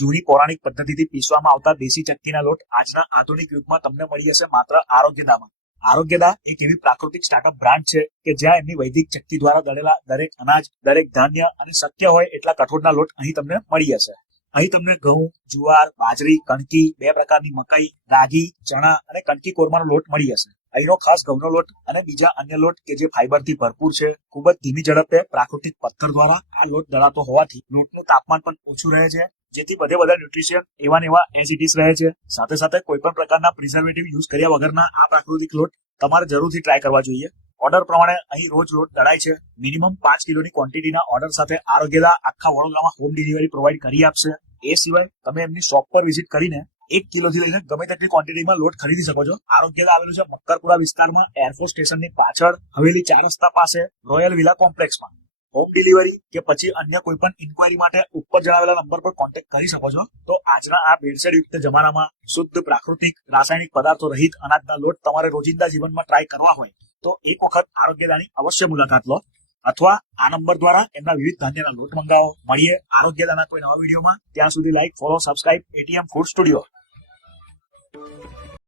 જૂની પૌરાણિક પદ્ધતિથી પીસવામાં આવતા દેશી ચક્કીના લોટ આજના આધુનિક યુગમાં તમને મળી હશે માત્ર આરોગ્યદામાં. આરોગ્યદા એક એવી પ્રાકૃતિક સ્ટાર્ટઅપ બ્રાન્ડ છે કે જ્યાં એમની વૈદિક ચક્કી દ્વારા દળેલા દરેક અનાજ, દરેક ધાન્ય અને શક્ય હોય એટલા કઠોળના લોટ અહીં તમને મળી હશે. અહીં તમને ઘઉં, જુવાર, બાજરી, કણકી, 2 પ્રકારની મકાઈ, રાગી, ચણા અને કણકી કોરમાનો લોટ મળી હશે. અહીંનો ખાસ ઘઉંનો લોટ અને બીજા અન્ય લોટ કે જે ફાઈબરથી ભરપૂર છે, ખૂબ જ ધીમી ઝડપે પ્રાકૃતિક પથ્થર દ્વારા આ લોટ દળાતો હોવાથી લોટનું તાપમાન પણ ઓછું રહે છે, જેથી બધા ન્યુટ્રિશન એવા ને એવા એઝ ઇટ ઇઝ રહે છે. સાથે સાથે કોઈ પણ પ્રકારના પ્રિઝર્વેટિવ યુઝ કર્યા વગરના આ પ્રાકૃતિક લોટ તમારે જરૂરથી ટ્રાય કરવા જોઈએ. ઓર્ડર પ્રમાણે અહીં રોજ લોટ દળાય છે. મિનિમમ 5 કિલોની ક્વોન્ટિટીના ઓર્ડર સાથે આરોગ્યદા આખા વડોદરામાં હોમ ડિલિવરી પ્રોવાઈડ કરી આપશે. એ સિવાય તમે એમની શોપ પર વિઝિટ કરીને 1 કિલોથી લઈને ગમે તેટલી ક્વોન્ટિટીમાં લોટ ખરીદી શકો છો. આરોગ્યદા આવેલું છે મક્કરપુરા વિસ્તારમાં, એરફોર્સ સ્ટેશનની પાછળ, હવેલી 4 રસ્તા પાસે, રોયલ વિલા કોમ્પ્લેક્સમાં. હોમ ડિલિવરી કે પછી અન્ય કોઈ પણ ઇન્ક્વાયરી માટે ઉપર જણાવેલા નંબર પર કોન્ટેક્ટ કરી શકો છો. તો આજના આ ભેળસેળયુક્ત જમાનામાં શુદ્ધ પ્રાકૃતિક રાસાયણિક પદાર્થો રહિત અનાજના લોટ તમારે રોજિંદા જીવનમાં ટ્રાય કરવા હોય તો એક વખત આરોગ્યદાની અવશ્ય મુલાકાત લો, અથવા આ નંબર દ્વારા એમના વિવિધ ધાન્યના લોટ મંગાવો. મળીએ આરોગ્યદાના કોઈ નવા વિડીયોમાં. ત્યાં સુધી like, follow, subscribe ATM food studio.